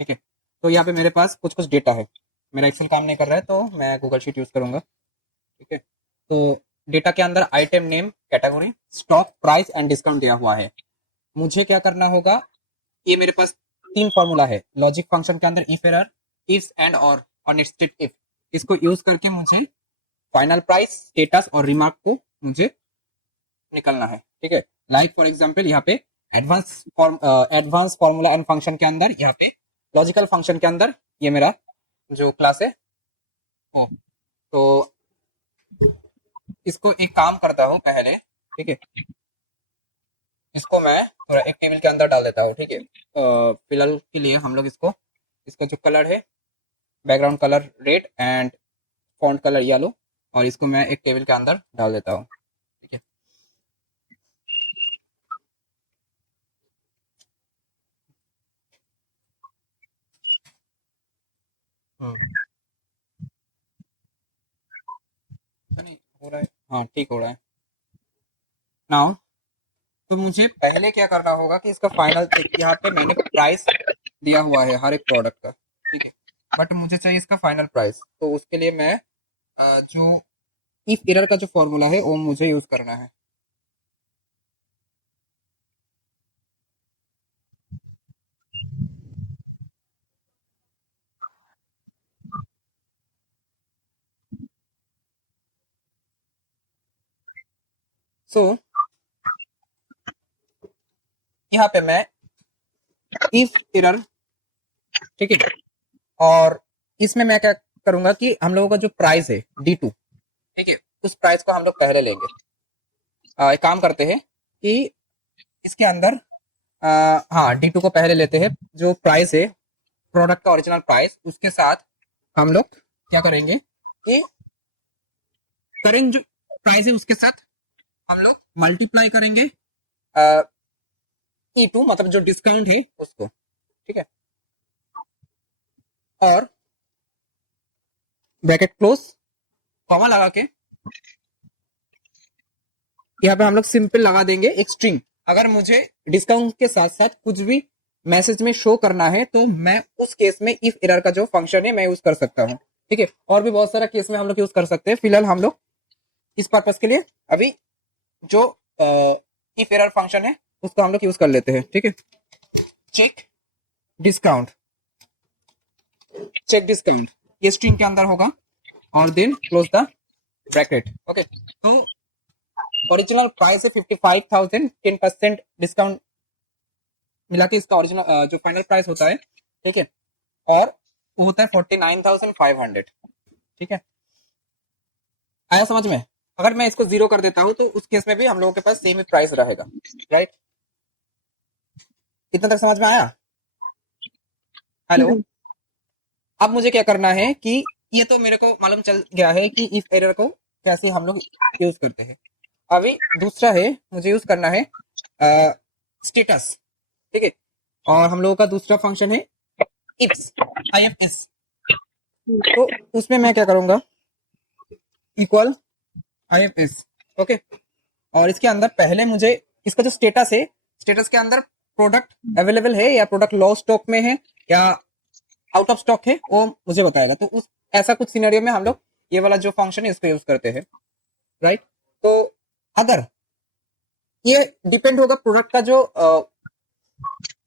ठीक है। तो यहाँ पे मेरे पास कुछ कुछ डेटा है, मेरा एक्सेल काम नहीं कर रहा है तो मैं गूगल शीट यूज करूंगा। ठीक है। तो डेटा के अंदर item name, category, stock, price and discount दिया हुआ है। मुझे क्या करना होगा, ये मेरे पास तीन फॉर्मूला है लॉजिक फंक्शन के अंदर, इफ एरर, इफ एंड और नेस्टेड इफ। इसको यूज करके मुझे फाइनल प्राइस, स्टेटस और रिमार्क को मुझे निकलना है। ठीक है। लाइक फॉर एग्जांपल यहाँ पे एडवांस फॉर्मूला एंड फंक्शन के अंदर, यहाँ पे लॉजिकल फंक्शन के अंदर ये मेरा जो क्लास है वो। तो इसको एक काम करता हूँ पहले। ठीक है। इसको मैं थोड़ा एक टेबल के अंदर डाल देता हूँ। ठीक है। फिलहाल के लिए हम लोग इसको, इसका जो कलर है, background colour red and font colour yellow, और इसको मैं एक टेबल के अंदर डाल देता हूँ। ठीक है। नहीं हो रहा है, हाँ ठीक हो रहा है नाउ। तो मुझे पहले क्या करना होगा कि इसका फाइनल, यहाँ पे मैंने प्राइस दिया हुआ है हर एक प्रोडक्ट का। ठीक है। बट मुझे चाहिए इसका फाइनल प्राइस, तो उसके लिए मैं जो इफ एरर का जो फॉर्मूला है वो मुझे यूज करना है। सो यहाँ पे मैं इफ एरर, ठीक है, और इसमें मैं क्या करूंगा कि हम लोगों का जो प्राइस है D2, ठीक है, उस प्राइस को हम लोग पहले लेंगे। एक काम करते हैं कि इसके अंदर हाँ D2 को पहले लेते हैं। जो प्राइस है प्रोडक्ट का ओरिजिनल प्राइस, उसके साथ हम लोग क्या करेंगे कि करेंट जो प्राइस है उसके साथ हम लोग मल्टीप्लाई करेंगे E2, मतलब जो डिस्काउंट है उसको। ठीक है। और ब्रैकेट क्लोज, कॉमा लगा के यहाँ पे हम लोग सिंपल लगा देंगे एक स्ट्रिंग। अगर मुझे डिस्काउंट के साथ साथ कुछ भी मैसेज में शो करना है तो मैं उस केस में इफ एरर का जो फंक्शन है मैं यूज कर सकता हूँ। ठीक है। और भी बहुत सारा केस में हम लोग यूज कर सकते हैं। फिलहाल हम लोग इस पर्पज के लिए अभी जो इफ एरर फंक्शन है उसको हम लोग यूज कर लेते हैं। ठीक है। चेक डिस्काउंट, चेक डिस्काउंट ये स्ट्रिंग के अंदर होगा, और then close the bracket. Okay. तो ओरिजिनल प्राइस है 55,000, 10% डिस्काउंट मिला के इसका ओरिजिनल जो फाइनल प्राइस होता है, ठीक है, और वो होता है 49,500। ठीक है। आया समझ में? अगर मैं इसको जीरो कर देता हूँ तो उस केस में भी हम लोगों के पास सेम ही प्राइस रहेगा। राइट? इतना तक समझ में आया? हेलो। अब मुझे क्या करना है कि ये तो मेरे को मालूम चल गया है कि इफ एरर को कैसे हम लोग यूज करते हैं। अभी दूसरा है, मुझे यूज करना है स्टेटस। ठीक है। और हम लोगों का दूसरा फंक्शन है इफ्स, IFS। तो उसमें मैं क्या करूंगा, इक्वल IFS। ओके। और इसके अंदर पहले मुझे इसका जो स्टेटस है, स्टेटस के अंदर प्रोडक्ट अवेलेबल है या प्रोडक्ट लॉ स्टॉक में है या आउट ऑफ स्टॉक है वो मुझे बताएगा। तो उस ऐसा कुछ सिनेरियो में हम लोग ये वाला जो फंक्शन है इसको यूज करते हैं। राइट? तो अगर ये डिपेंड होगा प्रोडक्ट का जो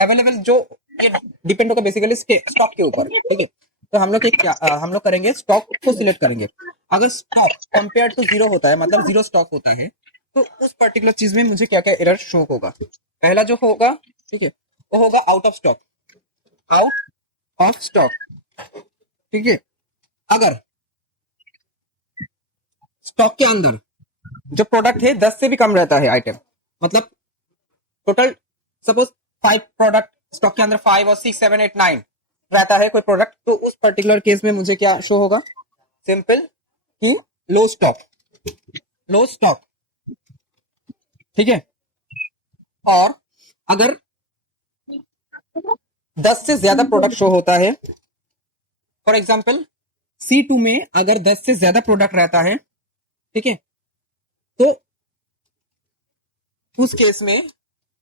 अवेलेबल, जो ये डिपेंड होगा बेसिकली स्टॉक के ऊपर। ठीक है। तो हम लोग हम लोग करेंगे, स्टॉक को सिलेक्ट करेंगे। अगर स्टॉक कंपेयर टू जीरो होता है, मतलब जीरो स्टॉक होता है, तो उस पर्टिकुलर चीज में मुझे क्या क्या एरर शो होगा। पहला जो होगा, ठीक है, वो होगा out of stock, out of stock. ठीक है। अगर स्टॉक के अंदर जो प्रोडक्ट है 10 से भी कम रहता है आइटम, मतलब टोटल सपोज 5 प्रोडक्ट स्टॉक के अंदर, 5 और 6 7 8 9 रहता है कोई प्रोडक्ट, तो उस पर्टिकुलर केस में मुझे क्या शो होगा, सिंपल कि लो स्टॉक, लो स्टॉक। ठीक है। और अगर 10 से ज्यादा प्रोडक्ट शो होता है, फॉर एग्जांपल C2 में अगर 10 से ज्यादा प्रोडक्ट रहता है, ठीक है, तो उस केस में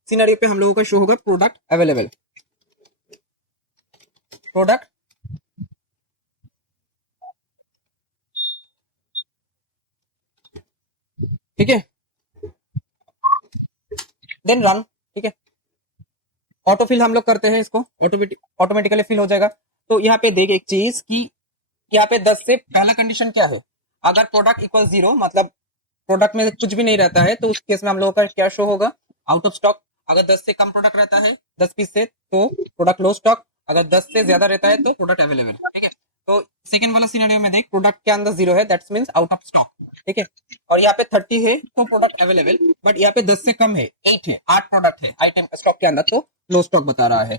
सिनेरियो पे हम लोगों का शो होगा प्रोडक्ट अवेलेबल। प्रोडक्ट ठीक है, देन रन। ठीक है, ऑटो फिल हम लोग करते हैं इसको, ऑटोमेटिकली फिल हो जाएगा। तो यहाँ पे देख एक चीज कि यहाँ पे 10 से पहला कंडीशन क्या है, अगर प्रोडक्ट इक्वल 0 मतलब प्रोडक्ट में कुछ भी नहीं रहता है तो उस केस में हम लोगों का क्या शो होगा, आउट ऑफ स्टॉक। अगर 10 से कम प्रोडक्ट रहता है 10 पीस से तो प्रोडक्ट लो स्टॉक, अगर 10 से ज्यादा रहता है तो प्रोडक्ट अवेलेबल। ठीक है, तो सेकंड वाला सिनेरियो में देख प्रोडक्ट के अंदर 0 है, that's means out of stock. ठीक है, और यहाँ पे 30 है तो प्रोडक्ट अवेलेबल, बट यहाँ पे 10 से कम है, 8 है, 8 प्रोडक्ट है आइटम स्टॉक के अंदर, तो लो स्टॉक बता रहा है।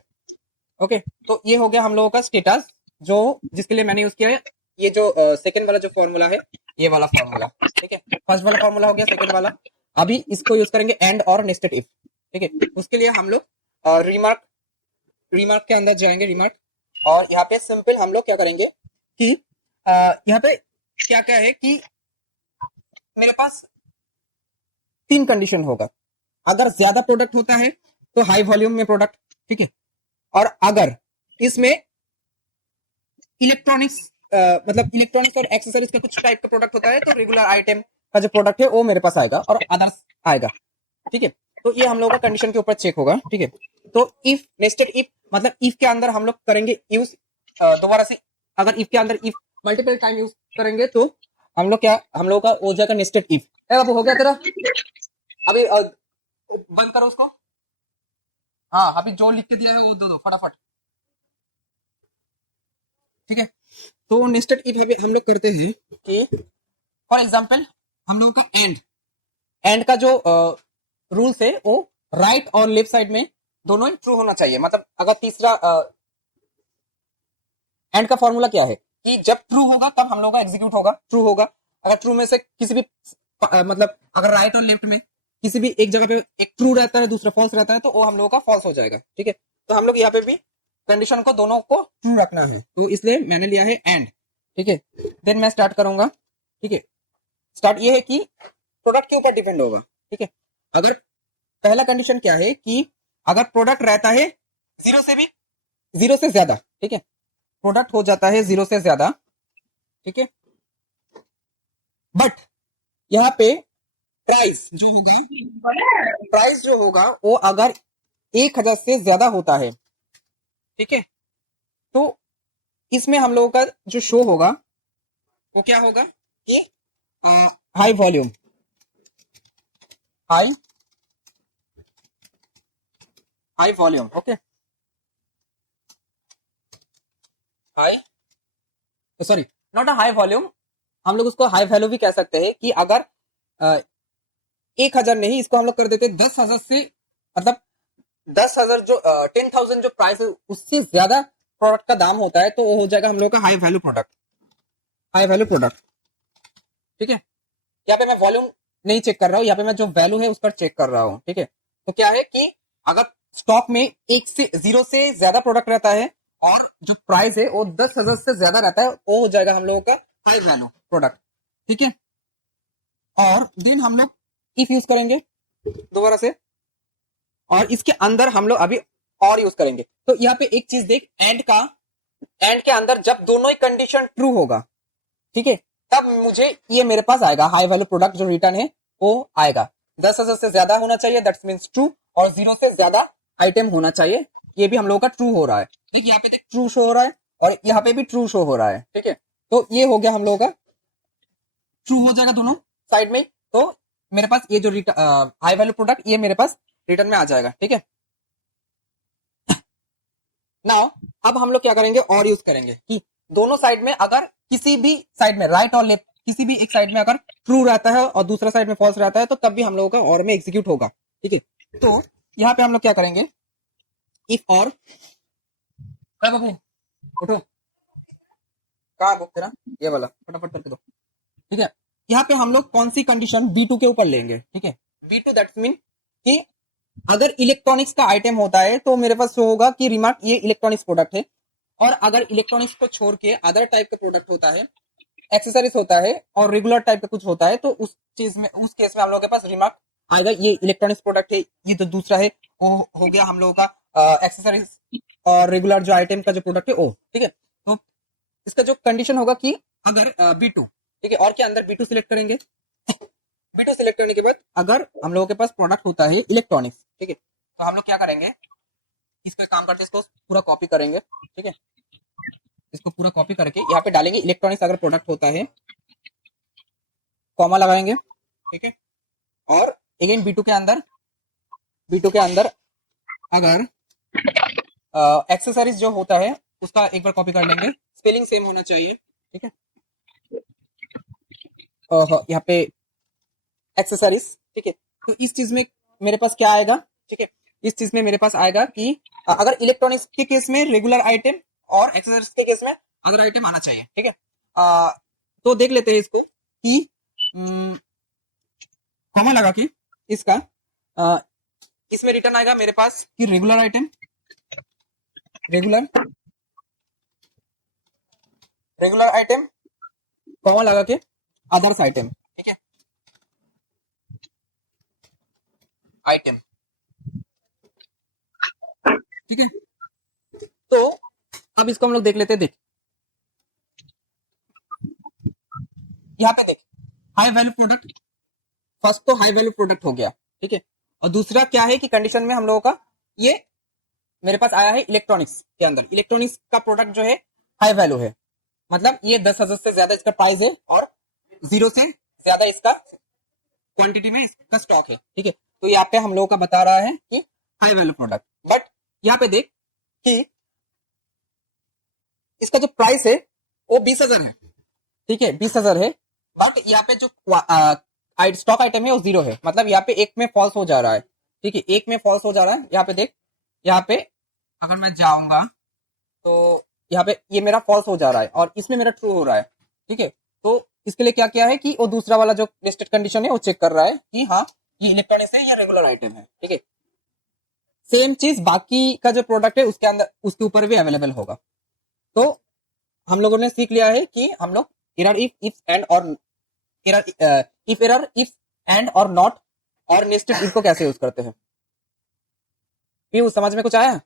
ओके, तो ये हो गया हम लोगों का स्टेटस जो जिसके लिए मैंने यूज किया है। ये जो सेकंड वाला जो फॉर्मूला है, ये वाला फॉर्मूला। ठीक है, फर्स्ट वाला फॉर्मूला हो गया, सेकंड वाला अभी इसको यूज करेंगे एंड और नेस्टेड इफ। ठीक है, उसके लिए हम लोग रिमार्क के अंदर जाएंगे, रिमार्क, और यहाँ पे सिंपल हम लोग क्या करेंगे कि यहाँ पे क्या क्या है कि मेरे पास 3 कंडीशन होगा। अगर ज्यादा प्रोडक्ट होता है तो हाई वॉल्यूम में प्रोडक्ट। ठीक है, और अगर इसमें इलेक्ट्रॉनिक्स मतलब इलेक्ट्रॉनिक्स और एक्सेसरीज का कुछ टाइप का प्रोडक्ट होता है तो रेगुलर आइटम का जो प्रोडक्ट है वो मेरे पास आएगा और अदर्स आएगा। ठीक है, तो ये हम लोगों का कंडीशन के ऊपर चेक होगा। ठीक है, तो इफ नेस्टेड इफ मतलब इफ के अंदर हम लोग करेंगे यूज दोबारा से, अगर इफ के अंदर इफ मल्टीपल टाइम यूज करेंगे तो हम लोग क्या, हम लोगों का हो जाएगा नेस्टेड इफ। अब हो गया तेरा, अभी बंद करो उसको। हाँ, अभी जो लिख के दिया है वो दो फटाफट। ठीक है, तो नेस्टेड इफ हम लोग करते हैं कि फॉर एग्जांपल हम लोगों का एंड का जो रूल्स है वो राइट और लेफ्ट साइड में दोनों ही ट्रू होना चाहिए। मतलब अगर तीसरा एंड का फॉर्मूला क्या है कि जब ट्रू होगा तब हम लोगों का एग्जीक्यूट होगा, ट्रू होगा। अगर ट्रू में से किसी भी मतलब अगर राइट और लेफ्ट में किसी भी एक जगह पे एक ट्रू रहता है दूसरा फॉल्स रहता है तो वो हम लोगों का फॉल्स हो जाएगा। ठीक है, तो हम लोग यहाँ पे भी कंडीशन को दोनों को ट्रू रखना है, तो इसलिए मैंने लिया है एंड। ठीक है, देन मैं स्टार्ट करूंगा। ठीक है, स्टार्ट ये है कि प्रोडक्ट के ऊपर डिपेंड होगा। ठीक है, अगर पहला कंडीशन क्या है कि अगर प्रोडक्ट रहता है 0 से ज्यादा। ठीक है, प्रोडक्ट हो जाता है 0 से ज्यादा। ठीक है, बट यहाँ पे प्राइस जो होगा वो अगर 1000 से ज्यादा होता है। ठीक है, तो इसमें हम लोगों का जो शो होगा वो क्या होगा, ये high volume, high volume. Okay, high sorry not a high volume, हम लोग उसको हाई वैल्यू भी कह सकते हैं कि अगर 1000 नहीं, इसको हम लोग कर देते 10,000 से, मतलब 10,000 जो 10,000 जो प्राइस है उससे ज्यादा प्रोडक्ट का दाम होता है तो वो हो जाएगा हम लोग का high value product, high value product. ठीक है, यहाँ पे मैं वॉल्यूम नहीं चेक कर रहा हूँ, यहाँ पे मैं जो वैल्यू है उस पर चेक कर रहा हूँ। ठीक है, तो क्या है कि अगर स्टॉक में 0 से ज्यादा प्रोडक्ट रहता है और जो प्राइस है वो 10,000 से ज्यादा रहता है, वो हो जाएगा हम लोगों का हाई वैल्यू प्रोडक्ट। ठीक है, और देन हम लोग इफ यूज करेंगे दोबारा से, और इसके अंदर हम लोग अभी और यूज करेंगे। तो यहाँ पे एक चीज देख, एंड के अंदर जब दोनों ही कंडीशन ट्रू होगा, ठीक है, तब मुझे ये मेरे पास आएगा हाई वैल्यू प्रोडक्ट जो रिटर्न है वो आएगा। 10,000 से ज्यादा होना चाहिए, दैट्स मींस ट्रू, और 0 से ज्यादा आइटम होना चाहिए, ये भी हम लोगों का ट्रू हो रहा है। देखिए यहाँ पे देख ट्रू शो हो रहा है और यहाँ पे भी ट्रू शो हो रहा है। ठीक है, तो ये हो गया हम लोगों का ट्रू हो जाएगा दोनों साइड में, तो मेरे पास ये जो हाई वैल्यू प्रोडक्ट ये मेरे पास रिटर्न में आ जाएगा। ठीक है, नाउ अब हम लोग क्या करेंगे और यूज करेंगे कि दोनों साइड में अगर किसी भी साइड में राइट और लेफ्ट किसी भी एक साइड में अगर ट्रू रहता है और दूसरा साइड में फॉल्स रहता है तो तब भी हम लोगों का और में एग्जीक्यूट होगा। ठीक है, तो यहाँ पे हम लोग क्या करेंगे, इफ और बाबू उठो, कहाँ बुक तेरा, ये वाला फटाफट करके दो। ठीक है, यहाँ पे हम लोग कौन सी कंडीशन B2 के ऊपर लेंगे। ठीक है, B2 दैट्स मीन कि अगर इलेक्ट्रॉनिक्स का आइटम होता है तो मेरे पास होगा कि रिमार्क ये इलेक्ट्रॉनिक्स प्रोडक्ट है, और अगर इलेक्ट्रॉनिक्स को छोड़ के अदर टाइप का प्रोडक्ट होता है, एक्सेसरीज होता है और रेगुलर टाइप का कुछ होता है, तो उस चीज में उस केस में हम लोग के पास रिमार्क आएगा ये इलेक्ट्रॉनिक्स प्रोडक्ट है। ये तो दूसरा है वो हो गया हम लोगों का एक्सेसरीज और रेगुलर जो आइटम का जो प्रोडक्ट है वो, ठीक है। तो इसका जो कंडीशन होगा कि अगर B2, ठीक है, और क्या अंदर B2 सिलेक्ट करेंगे। B2 सिलेक्ट करने के बाद अगर हम लोगों के पास प्रोडक्ट होता है इलेक्ट्रॉनिक्स, ठीक है, तो हम लोग क्या करेंगे, इसका काम करते हैं, इसको पूरा कॉपी करेंगे, ठीक है, इसको पूरा कॉपी करके यहाँ पे डालेंगे इलेक्ट्रॉनिक्स अगर प्रोडक्ट होता है, कॉमा लगाएंगे, ठीक है। और अगेन B2 के अंदर अगर एक्सेसरीज जो होता है उसका एक बार कॉपी कर लेंगे, स्पेलिंग सेम होना चाहिए, ठीक है। यहाँ पे एक्सेसरीज, ठीक है। तो इस चीज में मेरे पास क्या आएगा, ठीक है, इस चीज में मेरे पास आएगा कि अगर इलेक्ट्रॉनिक्स के केस में रेगुलर आइटम और एक्सेसरीज के केस में अदर आइटम आना चाहिए, ठीक है। तो देख लेते हैं इसको कि कॉमा लगा के इसका इसमें रिटर्न आएगा मेरे पास कि regular item, regular item, comma लगा के अदर्स आइटम, ठीक है, आइटम, ठीक है। तो अब इसको हम लोग देख लेते हैं। देख यहाँ पे देख, हाई वैल्यू प्रोडक्ट, फर्स्ट तो हाई वैल्यू प्रोडक्ट हो गया, ठीक है। और दूसरा क्या है कि कंडीशन में हम लोगों का ये मेरे पास आया है इलेक्ट्रॉनिक्स के अंदर, इलेक्ट्रॉनिक्स का प्रोडक्ट जो है हाई वैल्यू है, मतलब ये 10,000 से ज्यादा इसका प्राइस है और 0 से ज्यादा इसका क्वांटिटी में इसका स्टॉक है, ठीक है। तो यहाँ पे हम लोगों का बता रहा है कि हाई वैल्यू प्रोडक्ट, बट यहाँ पे देख कि इसका जो प्राइस है वो 20,000 है, ठीक है, 20,000 है, बट यहाँ पे जो स्टॉक आइटम है वो 0 है, मतलब यहाँ पे एक में फॉल्स हो जा रहा है, ठीक है, एक में फॉल्स हो जा रहा है। यहाँ पे देख, यहाँ पे अगर मैं जाऊंगा तो यहाँ पे ये मेरा फॉल्स हो जा रहा है और इसमें मेरा ट्रू हो रहा है, ठीक है। तो इसके लिए क्या किया है कि वो दूसरा वाला जो लिस्टेड कंडीशन है वो चेक कर रहा है कि हाँ ये इलेक्ट्रॉनिक्स है या रेगुलर आइटम है, ठीक है। सेम चीज बाकी का जो प्रोडक्ट है उसके अंदर उसके ऊपर भी अवेलेबल होगा। तो हम लोगों ने सीख लिया है कि हम लोग एरर इफ एंड और एरर इफ एंड और नॉट और नेस्टेड इफ को कैसे यूज करते हैं। समझ में कुछ आया?